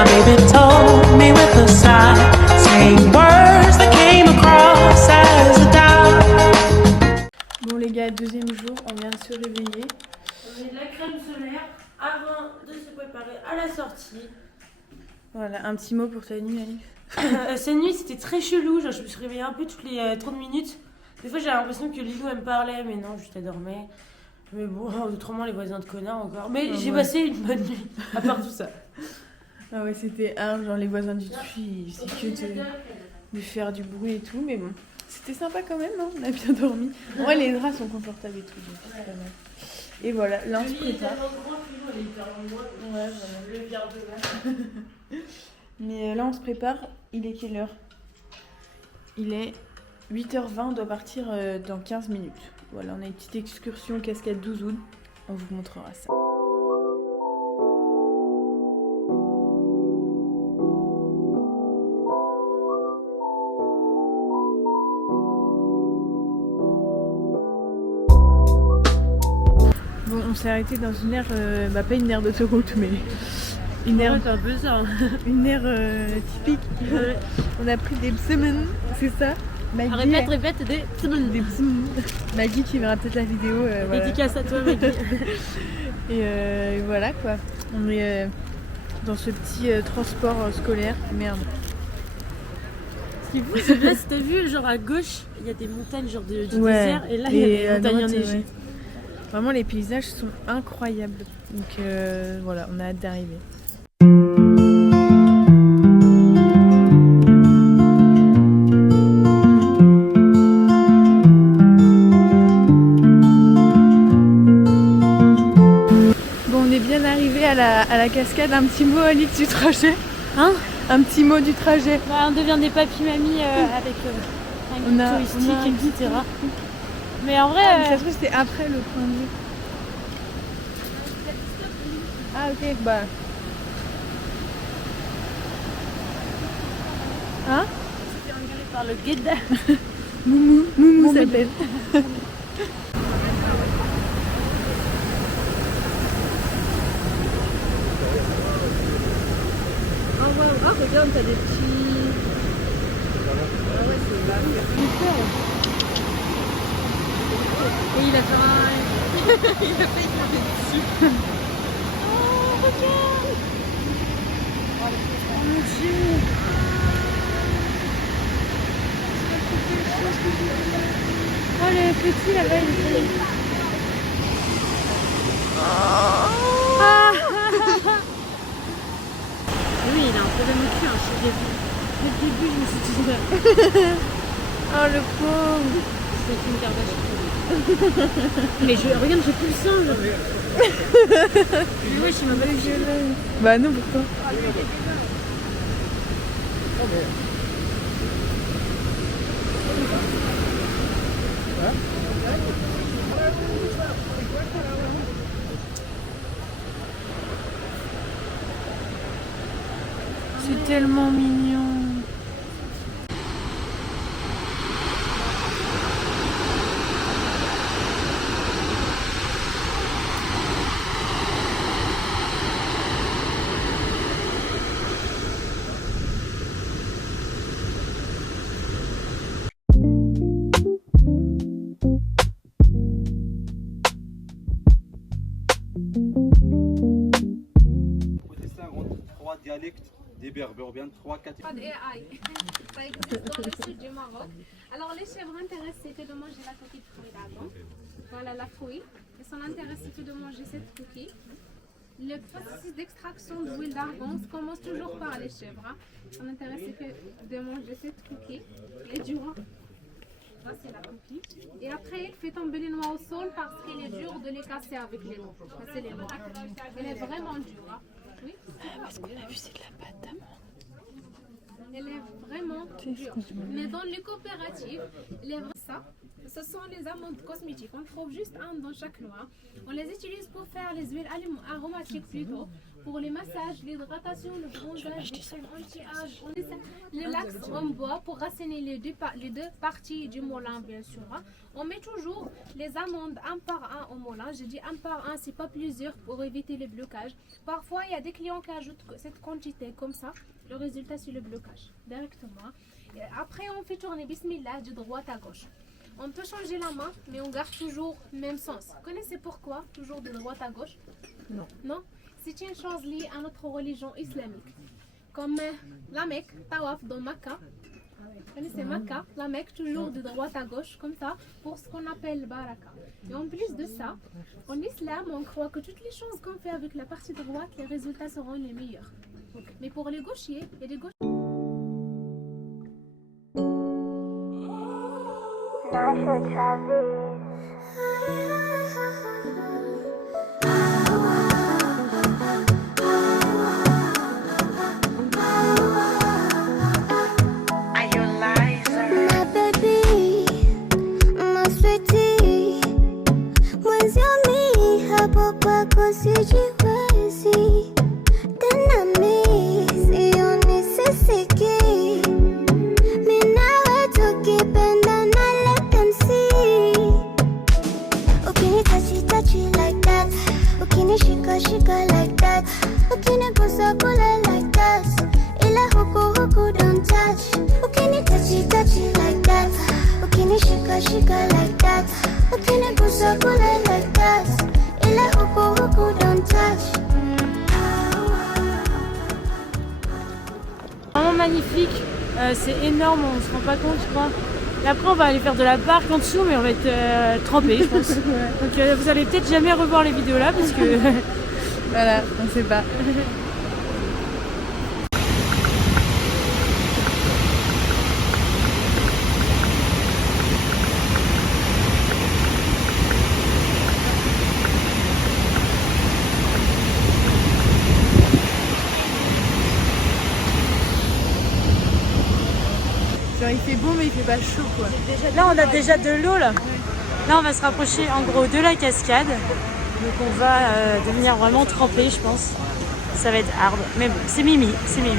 My baby told me with a sigh, saying words that came across as a doubt. Bon les gars, deuxième jour, on vient de se réveiller. On met de la crème solaire avant de se préparer à la sortie. Voilà, un petit mot pour ta nuit, Alif. Cette nuit c'était très chelou, genre je me suis réveillée un peu toutes les 30 minutes. Des fois j'ai l'impression que Lilou elle me parlait, mais non, juste elle dormait. Mais bon, autrement les voisins de connards encore. Mais j'ai passé une bonne nuit, à part tout ça. Ah ouais, c'était hard, genre les voisins du dessus, ils faisaient que de faire du bruit et tout, mais bon. C'était sympa quand même, hein, on a bien dormi. En vrai, les draps sont confortables et tout, donc c'est pas mal. Et voilà, là on se prépare. Mais là on se prépare, il est quelle heure? Il est 8h20, on doit partir dans 15 minutes. Voilà, on a une petite excursion cascade d'Ouzoun, on vous montrera ça. Bon, on s'est arrêté dans une aire, pas une aire d'autoroute, mais une aire, C'est un peu ça. une aire typique. On a pris des psemen, c'est ça? Maggie, Répète, des des psemen. Maggie qui verra peut-être la vidéo. Voilà. dédicace à toi, Maggie. Et voilà quoi. On est dans ce petit transport scolaire. Merde. Ce qui est fou, c'est que là, si t'as vu, genre à gauche, il y a des montagnes genre du désert, et là, il y a des montagnes enneigées. Ouais. Vraiment, les paysages sont incroyables. Donc voilà, on a hâte d'arriver. Bon, on est bien arrivé à la cascade. Un petit mot, Alix, du trajet. Hein? Un petit mot du trajet. Bah, on devient des papis-mamies avec un guide touristique, etc. Mais en vrai... Ça se trouve, c'était après le point de vue. Ah, ok, bah. Hein? C'était engueulé par le guide. Moumou s'appelle. Ah, regarde, t'as des petits. Ah ouais, c'est hyper. Et il a fait un... Il a fait des petits. Oh, regarde! Oh mon dieu! Oh, le petit là-bas, il est... Ah. Lui, il a un problème au cul, hein, je l'ai vu. Dès le début, je me suis dit ça. Oh le pauvre! C'est une Kardashian. Mais regarde, j'ai plus le sang là. Mais ouais, je suis ma belle gueule. Bah non, pourtant. C'est tellement mignon. Trois dialectes des Berbères, bien 3-4. Pas de AI. Ça existe dans le sud du Maroc. Alors les chèvres intéressent que de manger la coquille de fruits d'argent. Voilà la fruit. Elles sont intéressées que de manger cette coquille. Le processus d'extraction d'huile d'argan commence toujours par les chèvres. Elles sont intéressées que de manger cette coquille et du rang. Ça c'est la coquille. Et après il fait tomber les noix au sol parce qu'il est dur de les casser avec les noix. Casser les noix. Elle est vraiment dure. Hein. Oui. Parce qu'on a vu, c'est de la pâte d'amande. Elle est vraiment dure. Mais dans les coopératives, ce sont les amandes cosmétiques. On trouve juste un dans chaque noix. On les utilise pour faire les huiles aromatiques plutôt. Pour les massages, l'hydratation, le bronzage, les crèmes anti-âge, les lax en bois pour assainir les deux parties du moulin, bien sûr. On met toujours les amandes un par un au moulin. Je dis un par un, c'est pas plusieurs pour éviter les blocages. Parfois, il y a des clients qui ajoutent cette quantité comme ça. Le résultat, c'est le blocage directement. Et après, on fait tourner Bismillah de droite à gauche. On peut changer la main, mais on garde toujours le même sens. Vous connaissez pourquoi toujours de droite à gauche? Non. Non? C'est une chose liée à notre religion islamique. Comme la Mecque, Tawaf dans Mecca. Vous connaissez Mecca, la Mecque, toujours de droite à gauche, comme ça, pour ce qu'on appelle Baraka. Et en plus de ça, en islam, on croit que toutes les choses qu'on fait avec la partie droite, les résultats seront les meilleurs. Mais pour les gauchers, il y a des gauchers. My baby, my sweetie, mwenzio mi hapo kwako sijiwezi tena, mi sioni sisiki, mi nawe tukipendana let them see. Ukinitachi tachi like that, ukinishika shika like that, ukinigusa kule like that, ila huku don't touch. Ukinitachi tachi like that, ukinishika shika like that, ukinigusa kule like that, ila huku don't touch. Vraiment magnifique, c'est énorme, on se rend pas compte, je crois. Et après, on va aller faire de la barque en dessous, mais on va être trempés, je pense. Donc, vous allez peut-être jamais revoir les vidéos là parce que. Voilà, on sait pas. Genre il fait beau mais il fait pas chaud quoi. Là, on a déjà de l'eau là. Là, on va se rapprocher en gros de la cascade. Donc, on va devenir vraiment trempé, je pense. Ça va être hard. Mais bon, c'est Mimi, c'est Mimi.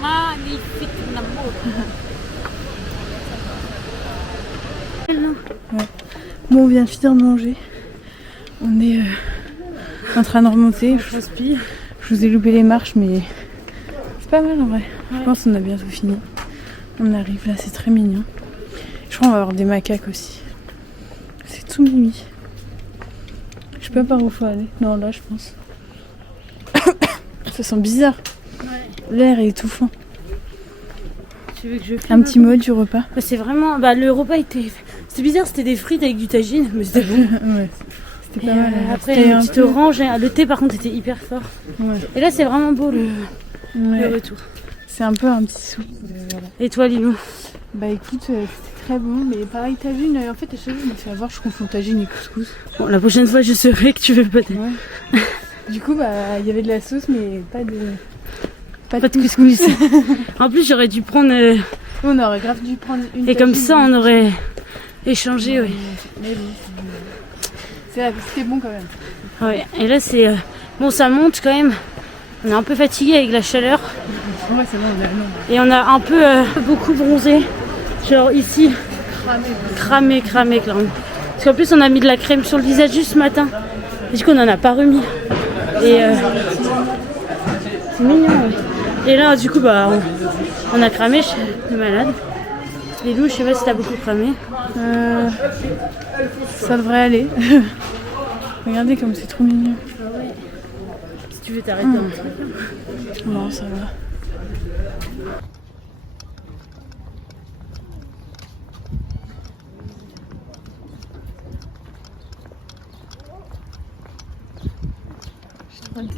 Magnifique l'amour. Ouais. Bon, on vient de finir de manger. On est en train de remonter. Je vous ai loupé les marches, mais c'est pas mal en vrai. Ouais. Je pense qu'on a bientôt fini. On arrive là, c'est très mignon. Je crois qu'on va avoir des macaques aussi. C'est tout mimi. Je sais pas par où faut aller. Non, là, je pense. Ça sent bizarre. Ouais. L'air est étouffant. Tu veux que je un petit mot du repas? Bah, c'est vraiment. Bah, le repas était. C'était bizarre, c'était des frites avec du tagine, mais c'était bon. Ouais. C'était pas mal. Après, une petite orange. Le thé, par contre, était hyper fort. Ouais. Et là, c'est vraiment beau le retour. C'est un peu un petit sou. Voilà. Et toi, Lilou? Bah écoute, c'était très bon, mais pareil, tagine. En fait, à chaque fois, je me fais avoir, je confonds tagine et couscous. Bon, la prochaine fois, je saurai que tu veux pas de. Ouais. Du coup, bah, il y avait de la sauce, mais pas de. Pas de couscous. En plus, j'aurais dû prendre. On aurait grave dû prendre une. Et comme ça, on aurait échangé, ouais. Mais bon, c'était bon quand même. Ouais, et là, c'est. Bon, ça monte quand même. On est un peu fatigué avec la chaleur. Ouais, c'est bon, on est long. Et on a un peu beaucoup bronzé. Genre ici. Cramé, clairement. Parce qu'en plus, on a mis de la crème sur le visage juste ce matin. Et du coup, on n'en a pas remis. Et. C'est mignon, ouais. Et là, du coup, bah, on a cramé, je suis malade. Les loups, je sais pas si t'as beaucoup cramé. Ça devrait aller. Regardez comme c'est trop mignon. tu veux t'arrêter un truc. Non, ça va. Je suis en train de-